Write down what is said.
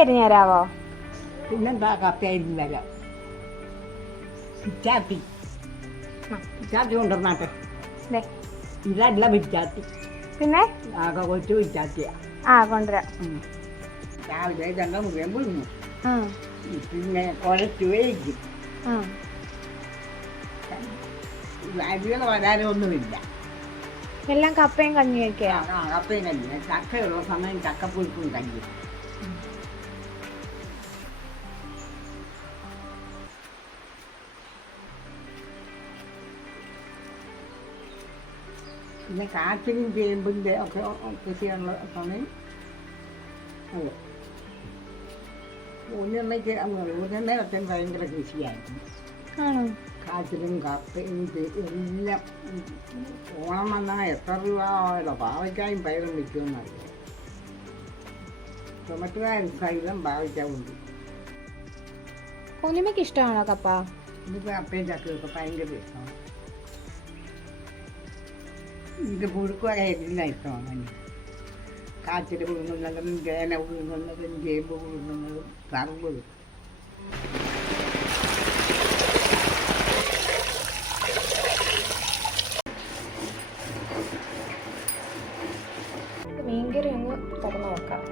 എരിഞ്ഞു തരാവോ? പിന്നെന്താ കപ്പ അരിഞ്ഞ് തരാം. പിച്ചാത്തി പിച്ചാത്തി കൊണ്ടുവന്നാട്ടെ. ദേ, ഇതല്ല പിച്ചാത്തി, പിന്നെ ആകെ കൊച്ചു പിച്ചാത്തിയാ. കൊണ്ടുവരാം. രാവിലെ ചണ്ട മുഴുവൻ പുഴുങ്ങും, ആ, പിന്നെ കുഴച്ച് വേവിക്കും. ആ. അരികൾ വരാനൊന്നുമില്ല. എല്ലാം കപ്പയും കഞ്ഞിയൊക്കെയാ. കപ്പയും കഞ്ഞി, ചക്കയുള്ള സമയം ചക്കപ്പുഴുക്കും കഞ്ഞി. പിന്നെ കാച്ചിലും ചേമ്പിൻ്റെ ഒക്കെ കൃഷിയുള്ള സമയം അതെ. ഊന്നമ്മയ്ക്ക് അച്ഛൻ ഭയങ്കര കൃഷിയായിരുന്നു. ആണോ? കാച്ചിലും കപ്പയും എല്ലാം. ഓണം വന്നാൽ എത്ര രൂപ പാവയ്ക്കായും പയറും വിൽക്കുമെന്നറിയാം. ചുമട്ടുകാരൻ സഹിതം പാവയ്ക്കാവുണ്ട്. കുഞ്ഞുമ്മയ്ക്ക് ഇഷ്ടമാണോ കപ്പ? എനിക്ക് കപ്പയും ചക്കയൊക്കെ ഭയങ്കര ഇഷ്ടമാണ്. എനിക്ക് പുഴുക്കുവക എല്ലാം ഇഷ്ടമാണ്. എനിക്ക് കാച്ചിൽ പുഴുങ്ങുന്നതും ചേന പുഴുങ്ങുന്നതും ചേമ്പ് പുഴുങ്ങുന്നതും കറുമ്പും. മീൻകറി ഒന്ന് തുറന്നു നോക്കാം.